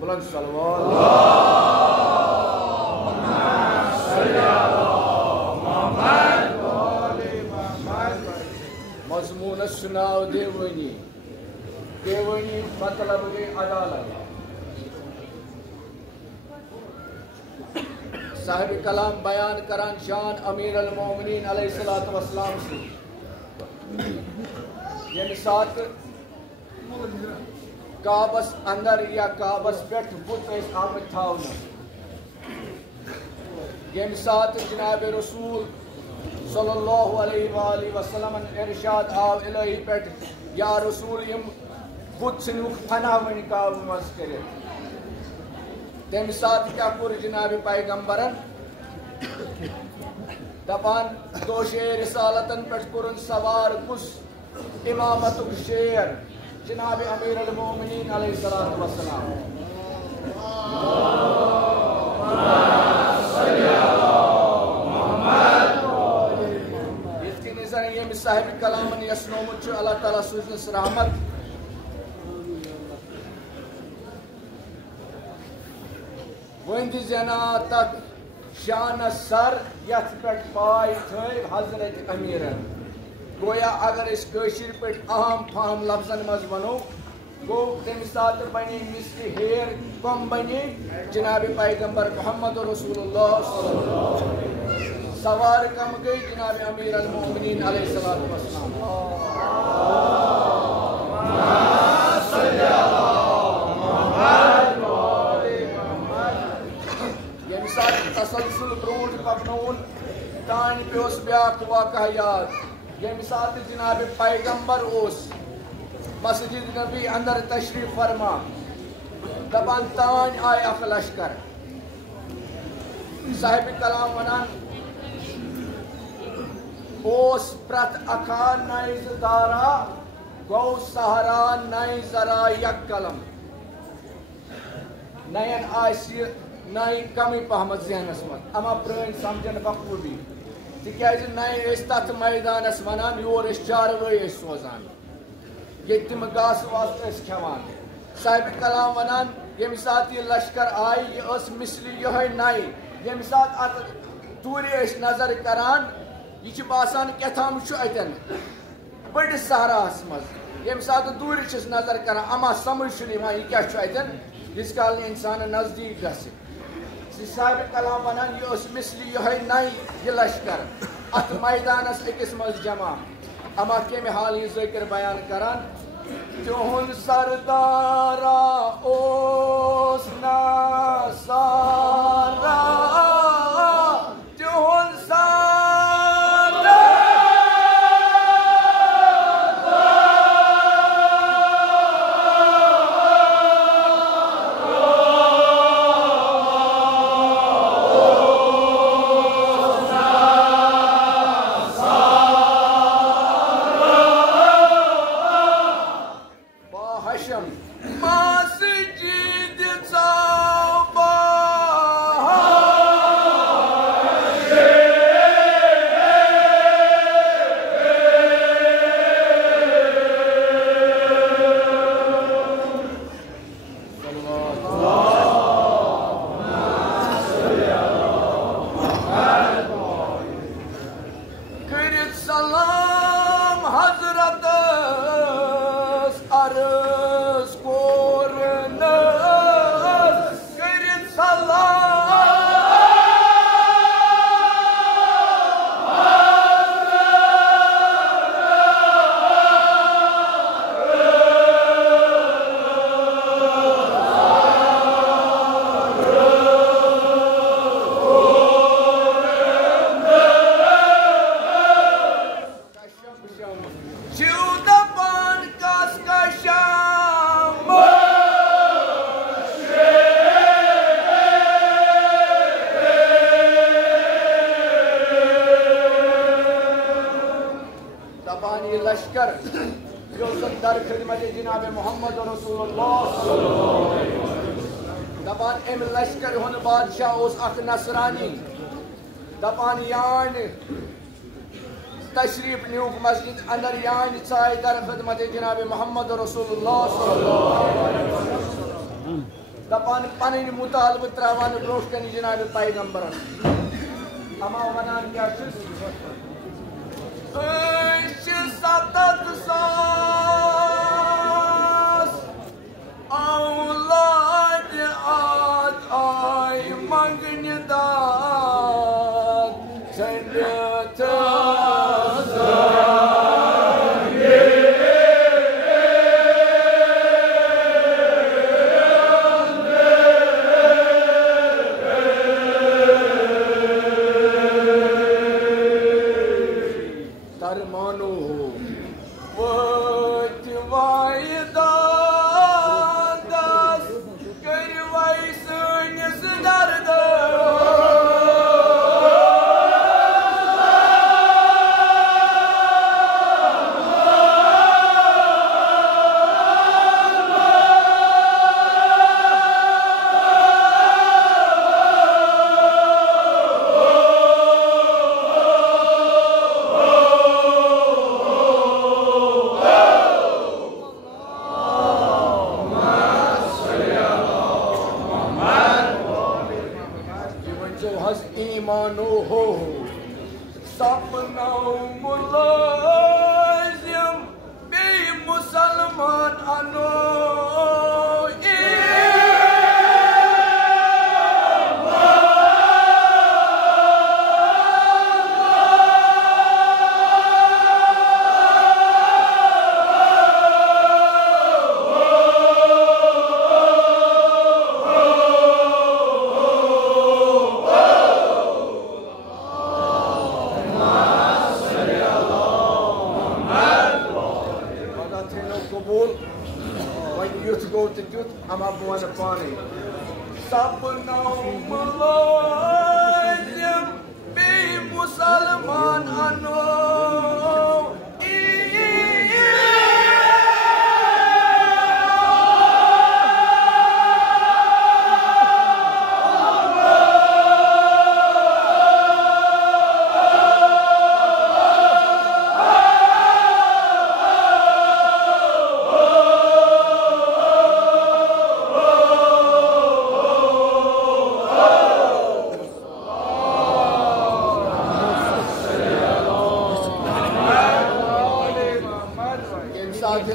Bulan salawat. दोनस नाव देवनी देवनी मतलब गई अदालत। साहिब कलाम बयान करान शान अमीर अल मोमिनीन अलैहिस्सलातु वस्सलाम से यम सात काबस अंदर या काबस पेट बुत आमद थावन यम सात जनाब रसूल सल्लल्लाहु अलैहि वसल्लम इरशाद आव इलाही पेट या रसूल यम बुत सनुक फना वन काब मस करे तम सात क्या पुर जनाब पैगंबरन दपान दोशे रिसालतन पे कुरन सवार कुस इमामतुक शेर जनाब अमीर अल मोमिनीन अलैहिस्सलातु वस्सलाम। इसकी निज़र ये साहिब कलामन यसनोमुच अल्लाह ताला सुजस रहमत वंद जना तक शान सर यथ पे पाय थ हजरत अमीरन गोया अगर इस कशिर पे अहम फहम लफ्जन मज वनो गो तम सात बने मिस्र हेर कम बने जनाब पैगंबर मोहम्मद रसूलुल्लाह सल्लल्लाहु अलैहि वसल्लम सवार कम गई जनाब अमीर अल मोमिनीन अलैहिस्सलातु वस्सलाम। तसलसल ब्रोट पकनोन तान पे ब्याक वाक़ा याद यम सात जनाब पैगंबर ओस मस्जिद नबी अंदर तशरीफ फरमा दपान तान आय अख लश्कर साहिब कलाम वनान ओस प्रत अखा नैज दारा गौ सहरा नई जरा यक कलम नयन आय नई कमी पहमत जहनस मत अमा प्रण समझन बखूबी तिकाज नई तथ मैदानस वनान योर चारवई सोजान ये तम घास वास खेवान साहिब कलाम वनान यम सात यह लश्कर आई यह मिसली यह नई यम सात अत दूर नजर करान यह बासान कथाम अतन बड़िस सहरास मज यम सात दूर नजर करान अमा समझ यह क्या अतन जिस काल इंसान नजदीक गस साहिब कलाम वनान यह मिसली यह नई यह लश्कर अत मैदानस अकिस मज जमा अमा कम हाल यह ज़िक्र बयान करान तुहुन सरदारा ओस ना सारा तुहुन लश्कर दर खिदमत जनाब मोहम्मद रसूलुल्लाह दपान अम लश्कर हुन बादशाह उस अख नसरानी दपान यान तशरीफ न्यूक मस्जिद अंदर यान चाय दर खिदमत जनाब मोहम्मद रसूलुल्लाह दपान पन मुतालब त्रावान ब्रोश कन जनाब पैगंबरन अमा वनान क्या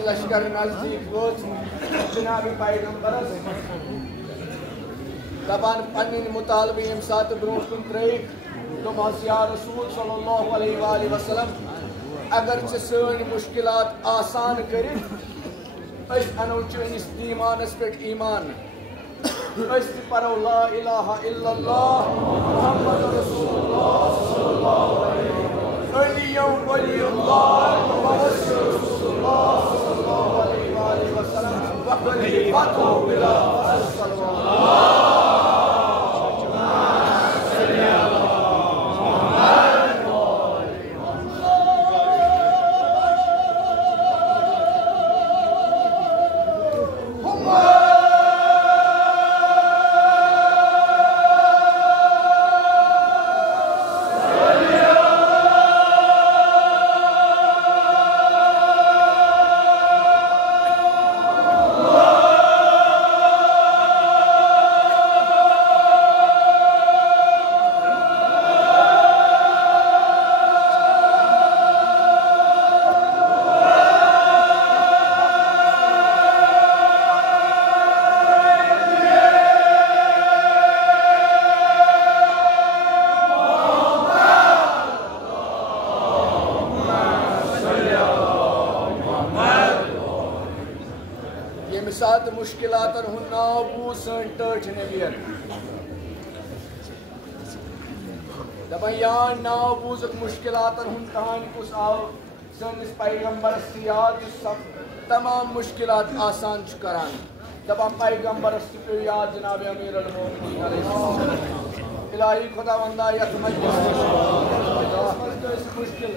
लश्कर नजदीक वोत जनाब पैगंबरस दपान पन्नी मुतालबे यम सात ब्रोह कुन त्रैक दोमस या रसूल सल्लल्लाहु अलैहि वसल्लम अगर सन मुश्किलात आसान कर अनो चनिस ईमानस पे ईमान परो ला इलाहा इल्लल्लाह मुहम्मद रसूलुल्लाह सल्लल्लाहु अलैहि वसल्लम अलियम वलियुल्लाह साथ मुश्किलात नाव सन टच नबियन दपान यान नाव बूजक मुश्किलात तान कुस आव सनिस पैगंबरस याद सब तमाम मुश्किलात आसान करान दपान पैगंबरस पे याद जनाब अमीरुल मोमिनीन अलैहि इलाही खुदा वंदा यत मजलिस मुश्किल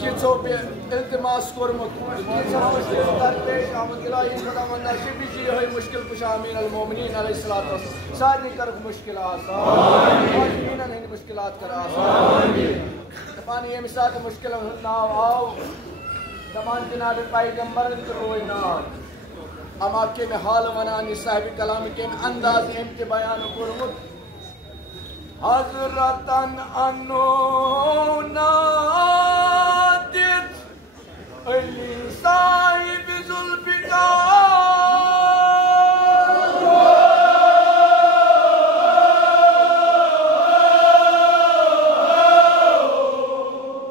किछो पे इल्तिमास कोरमुत किछो मुश्किल कर पेश आमद इलाही खुदा वंदा शिबी जी है मुश्किल कुशा अमीरुल मोमिनीन अलैहिस्सलातु वस्सलाम सारी कर मुश्किल आसान आमीन इन मुश्किलात कर आसान आमीन तफानी ये मिसाल मुश्किल नाव आओ तमाम जनाब पैगंबर रोय नाव अमा के में हाल वनानी साहिब कलाम के अंदाज इनके बयान कोरमुत हजरतन अनो ना अली साहिब जुल्फिकार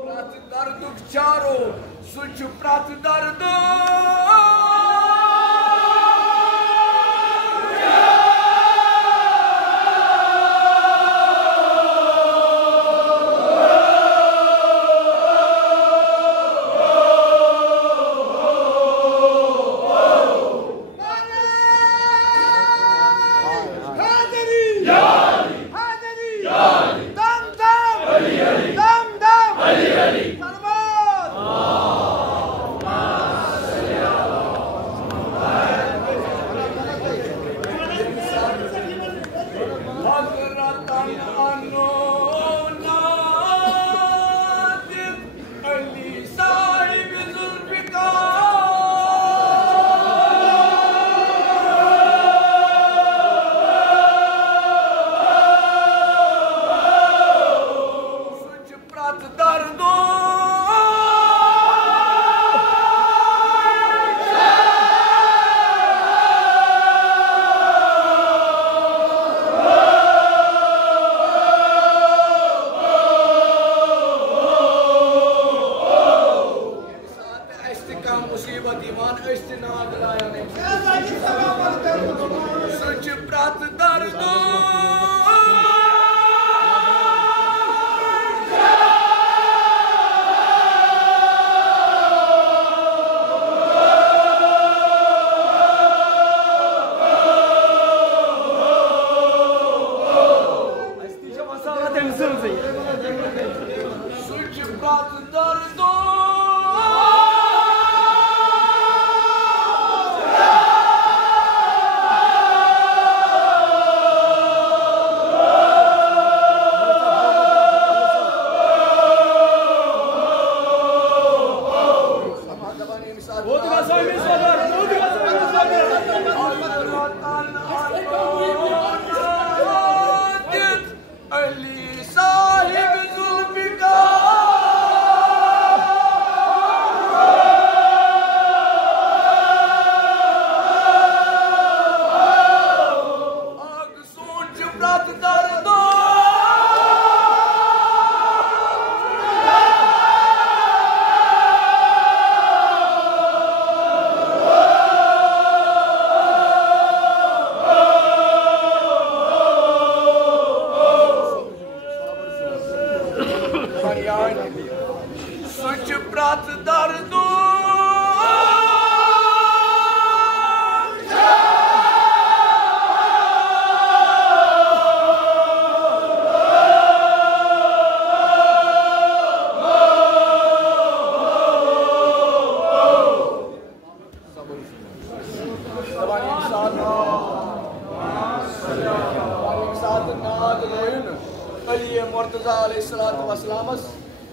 प्रत दर्दुक चारो सुच प्रत दर्द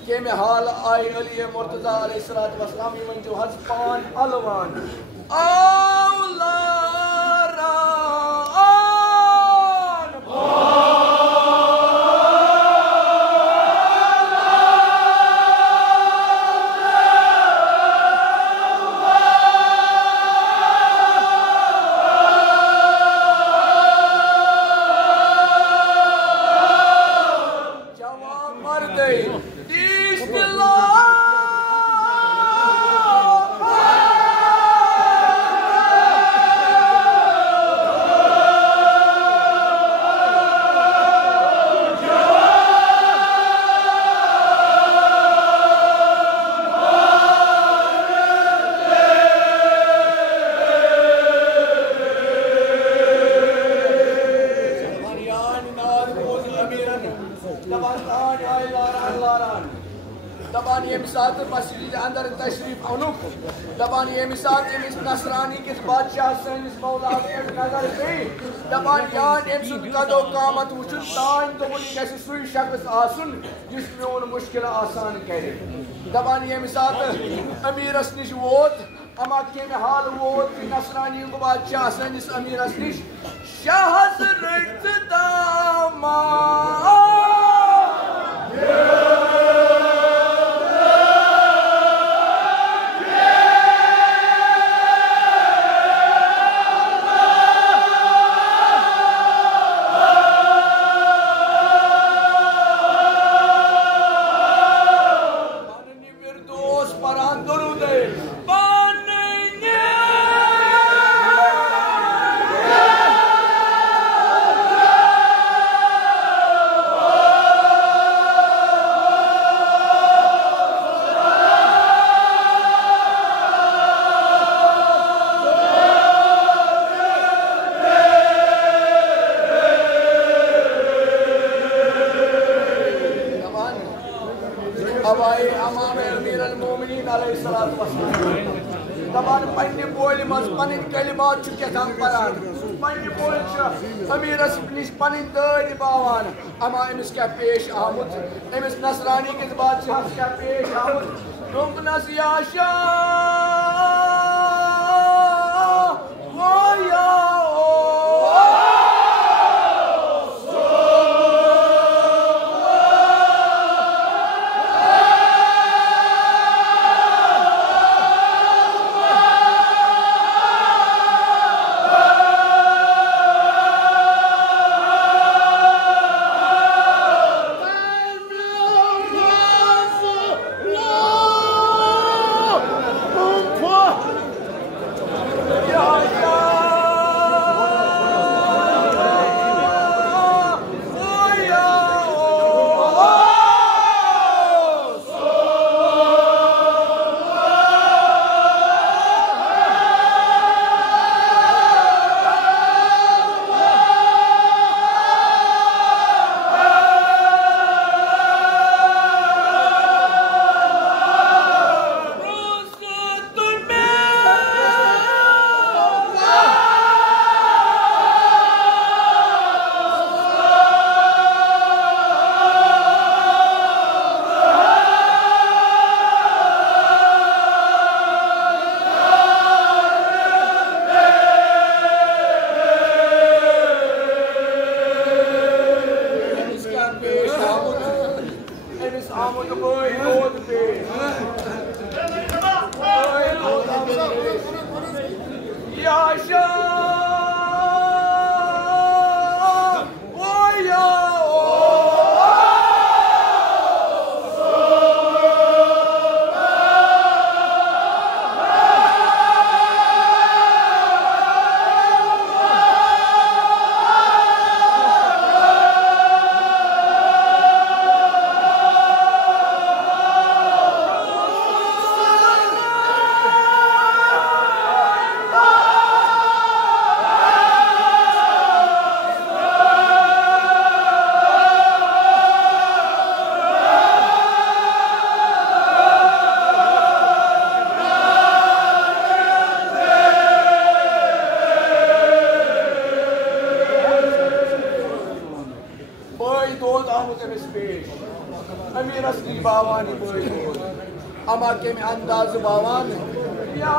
केमे हाल आई अली मुर्तजा अलैहिस्सलातु वस्सलाम यमन जो हज पान अलवान दबान ये मिसाल मस्जिद अंदर तशरीफ अनुक दबान ये मिसाल अमिस नसरानी किस बादशाह सैनिस मौला पे नजर गई दबान यान एम सुद कदो कामत वुचुन तान तो मुनी कैसे सुई शख्स आसुन जिस में मुश्किल आसान करे दबान ये मिसाल अमीरस निश वोत अमा के में हाल वोत नसरानी को बादशाह सैनिस अमीरस निश शहस रक्त दामा अब आए अमाम अमीर अल-मोमिनीन अलैहिस्सलातु वस्सलाम दबान पन्ने बोल मज पन्न कलिमात छु केथाम परान पन्ने बोल छु अमीरस निश पन्न दाद बावान अमा अमिस क्या पेश आमुत अमिस नसरानी के बादशाह क्या पेश आमुत दोपनस या शाह ओ या अमा के में अंदाज बावान या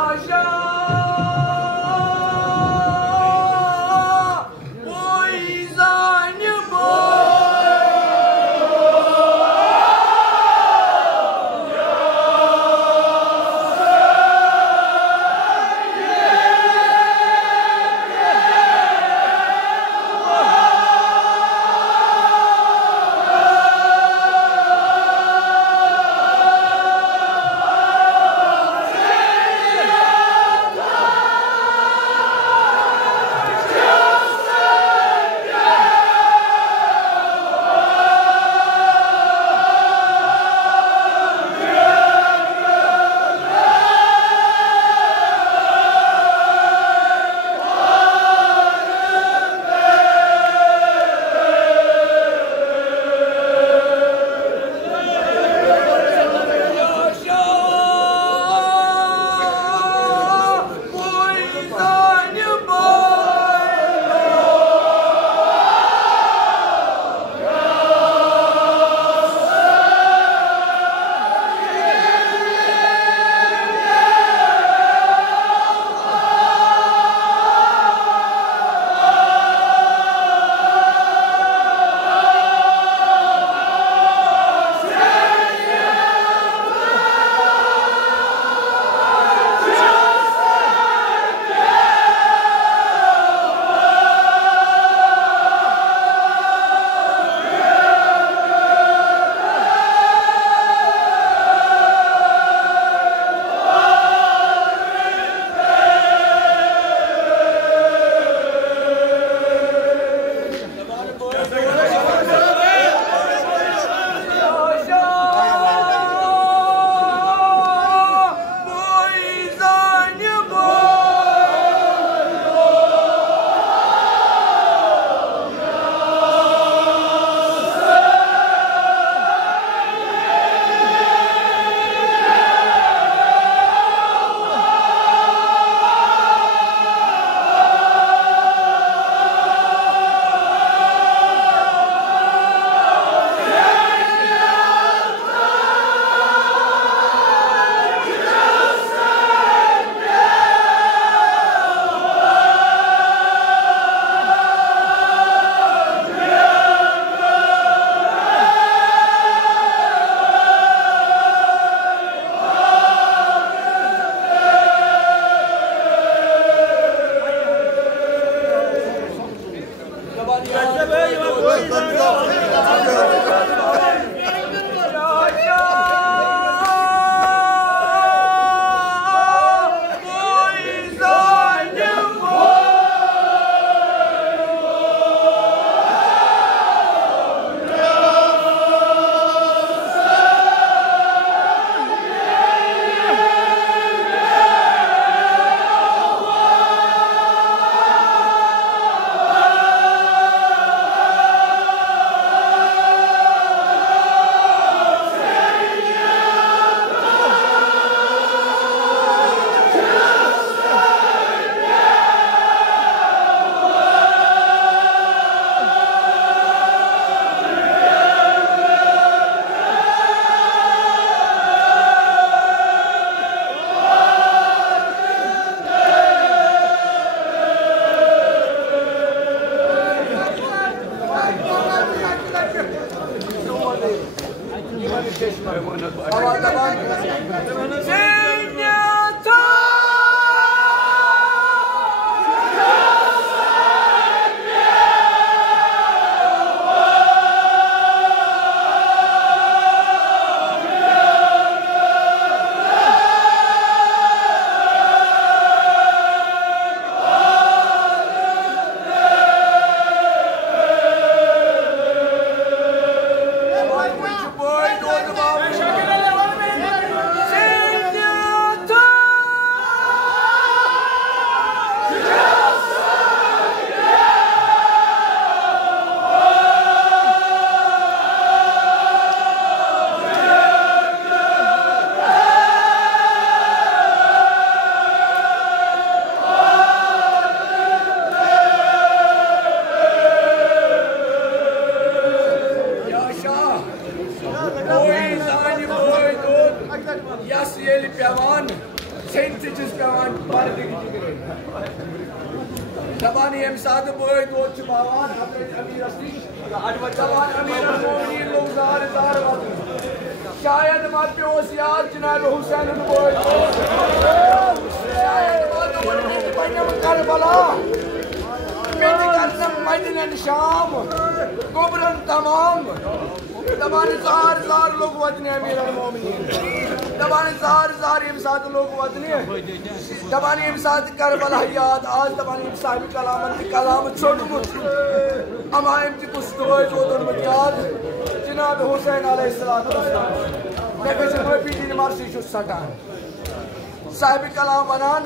साहिब कलाम वनान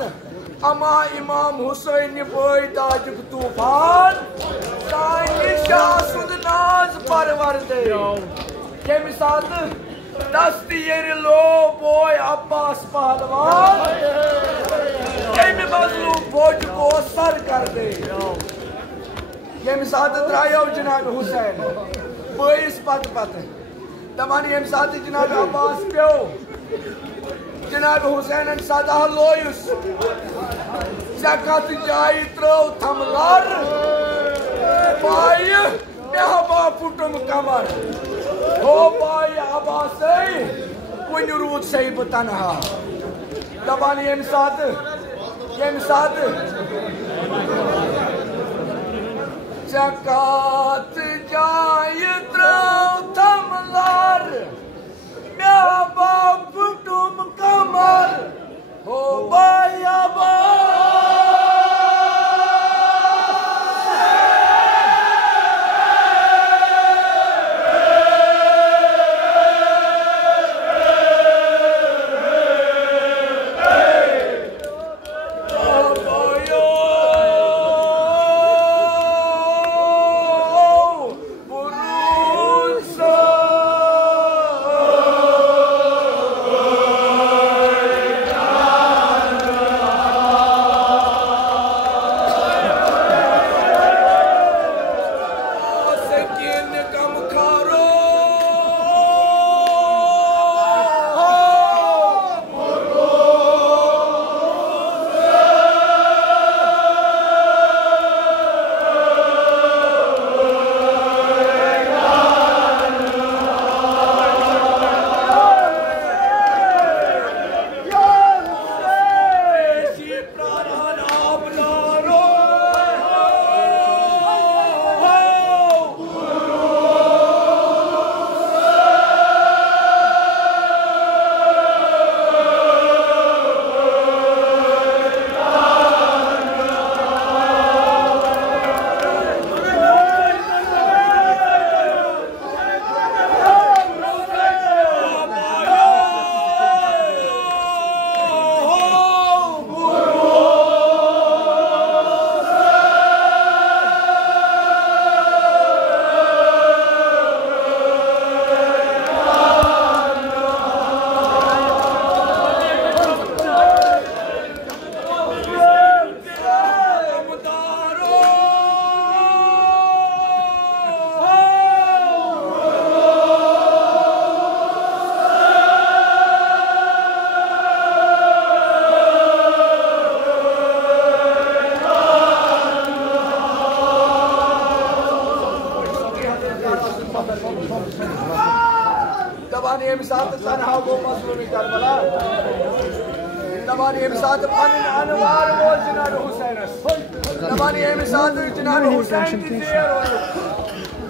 अमा इमाम हुसैन बोई ताजुक तूफान साईं शाह सुद नाज परवर दे केम साथ दस्तीर लो बोय अब्बास पहलवान केम मजलूम बोझ को सर कर दे केम साथ द्रायो जनाब हुसैन बोइस पत पत तमानी एम साथ जनाब अब्बास प्यो जनाब हुसैन सदा लोयुस जकत जाई त्रो थमलार पाय मेहबा पुटुम कमर हो पाय अबासे कुन रूद से तनहा तबानी एम साथ जकत जाई त्रो थमलार मेहबा पुटुम कमर हो बाया बा दबान ये साथ तनहा गो मजलूमी करबला दबान ये साथ पन अनवार वो जनाब हुसैनस दबान ये साथ जनाब हुसैन की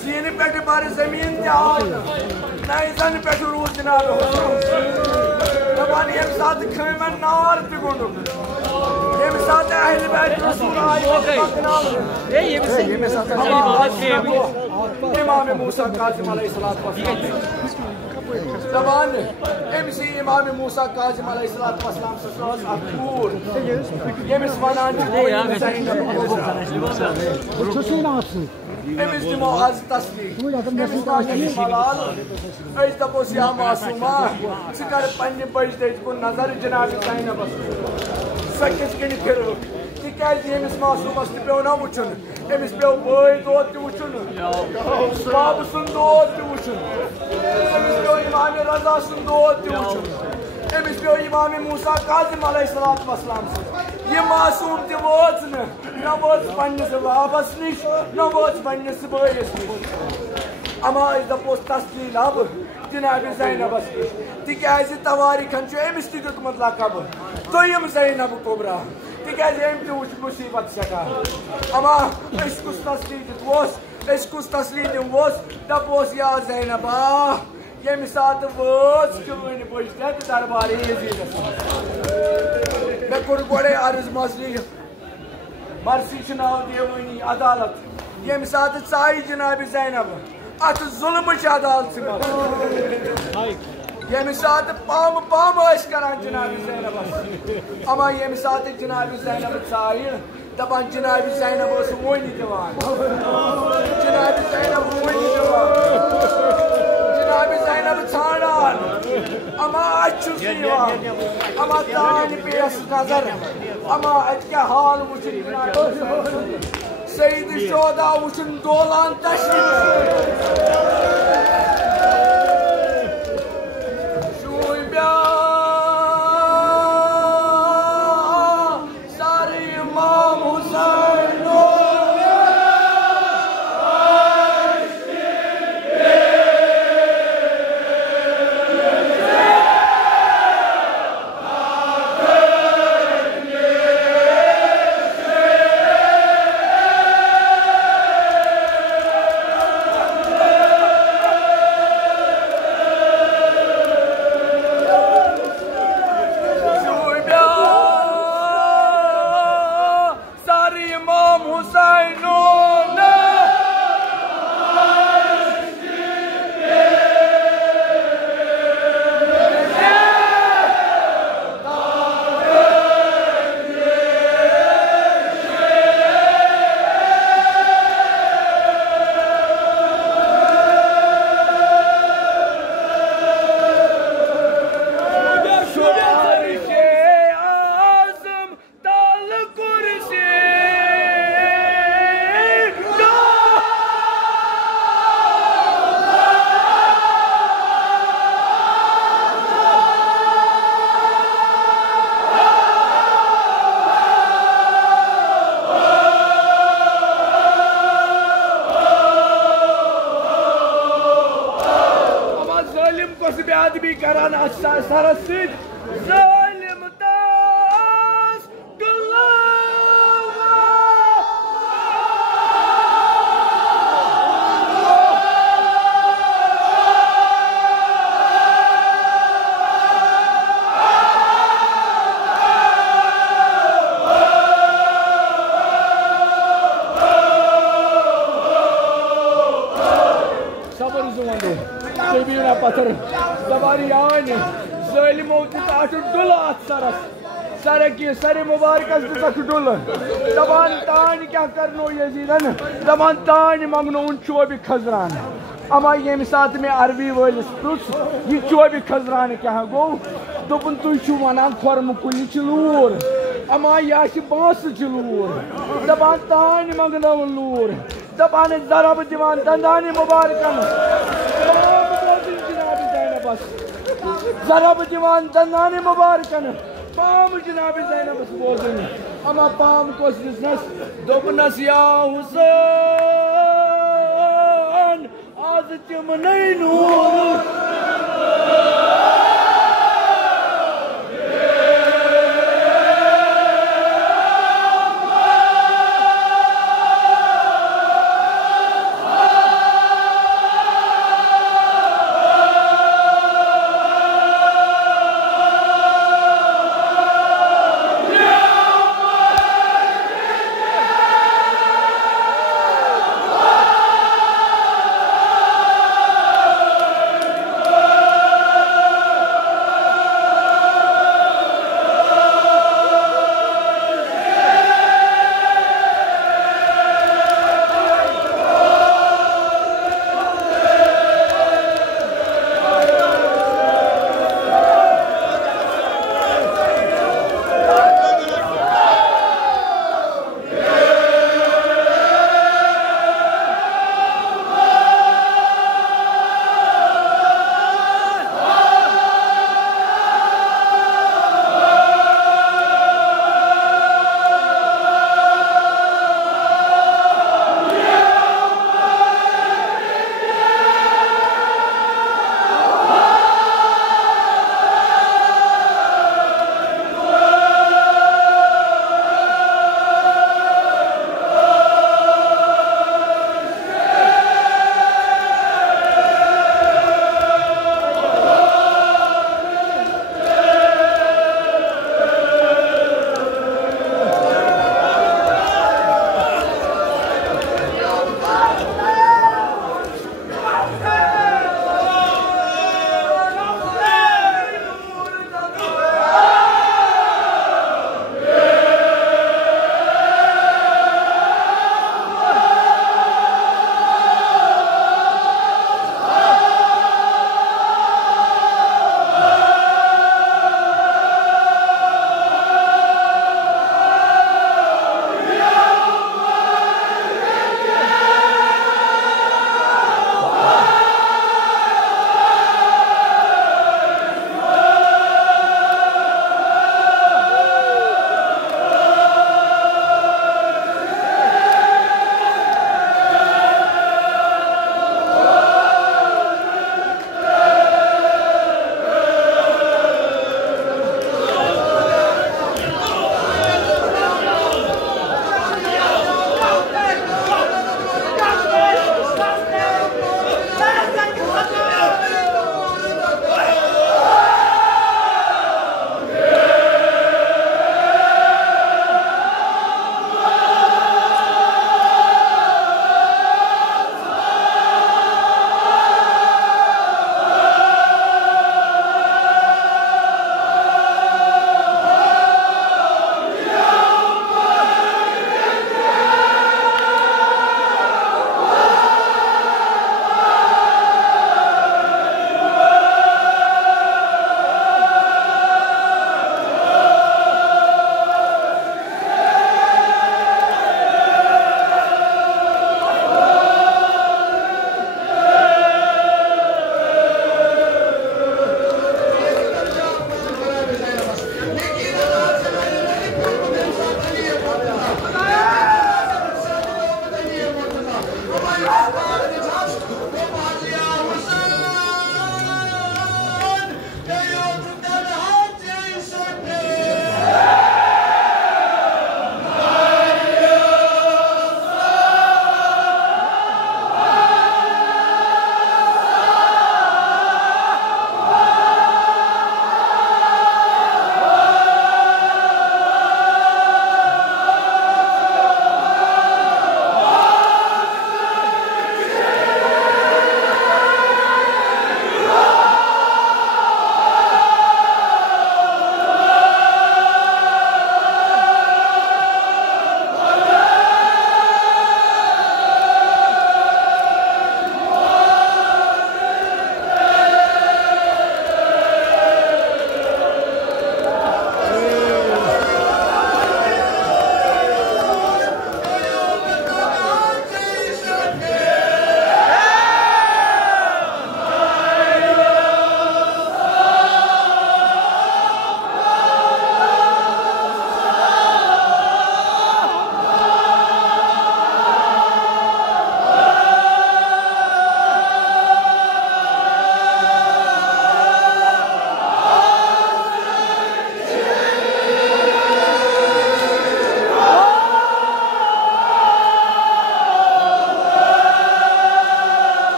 सीन पे बार जमीन ते आल नाइजन पे रूज जनाब दबान ये साथ खैमन नार ते गुंडु ये साथ अहले बैत रसूल ये साथ इमाम मूसा कासिम अलैहिस्सलातु वस्सलाम दबान एमसी इमाम मूसा कासिम अलैहिस्सलातु वस्सलाम ससुर अकूर यमिस वनान एमिस दिमो आज तस्लीक एमिस काशि मलाल ऐस दपोस या मासूमा सिकर पन्ने बजते को नजर जनाब ज़ैनब सकिस किन फिर तिकाज एमिस मासूमस पे ना वुचन एमिस पे बय दोत ते वुचन बाब सुन दोत ते वुचन एमिस पे इमाम रजा सुन दोत ते वुचन एमिस पे इमाम मूसा कासिम अलैहिस्सलातु वस्सलाम ये मासूम ते वोच न वोच पन्निस बाबस निश न वोच पन्निस बयस निश अमा इस दपोस तस्लील अब जनाब ज़ैनबस तिकाज तवारीखन छ एमिस ति दितमत लकब दोयम ज़ैनब कुबरा तिकाज एम ते वुच मुसीबत सका अमा इस कुछ तस्लील दितवोस इस कुछ तस्लील दिवोस दपोस या ज़ैनबा ये साथ वोच किवन बजते दरबार यजीदस मे कोर गोड़े अर्ज मसली मर्सी नाव देवनी अदालत ये साथ चाई जनाब ज़ैनब अत जुल्म अदालत ये साथ पाम पाम करान जनाब ज़ैनब अमा ये साथ जनाब ज़ैनब चाय दपान जनाब ज़ैनब वोनी दिवान जनाब ज़ैनब वोनी दिवान जनाब ज़ैनब छाड़ान अमा अमा तान पेस नजर अमा अत क्या हाल वुचन सईद शोदा वुचन दोलान सरसिद ज़ालिम दास सबर जुमंदो तबीना पत्थर दबारी आने ज़ालिमो दिता डुल सरस सरक सर मुबारकस दिता डुल दबान तान क्या करनो यजीदन दबान तान मंगनो उन चोबी खजरान अमा ये साथ में अरबी वलिस पुछ ये चोबी खजरान क्या गो दोपन तुम वनान खुरम कुल लूर अमा यह बांस लूर दबान तान मंगनो लूर दबान जरब दिवान दंदान मुबारकन जरब दिवान दंदान मुबारकन पाम जनाब ज़ैनब बोजन अमा पाम कोस दिसनस दोपनस या हुसैन आज तिम नहीं नूर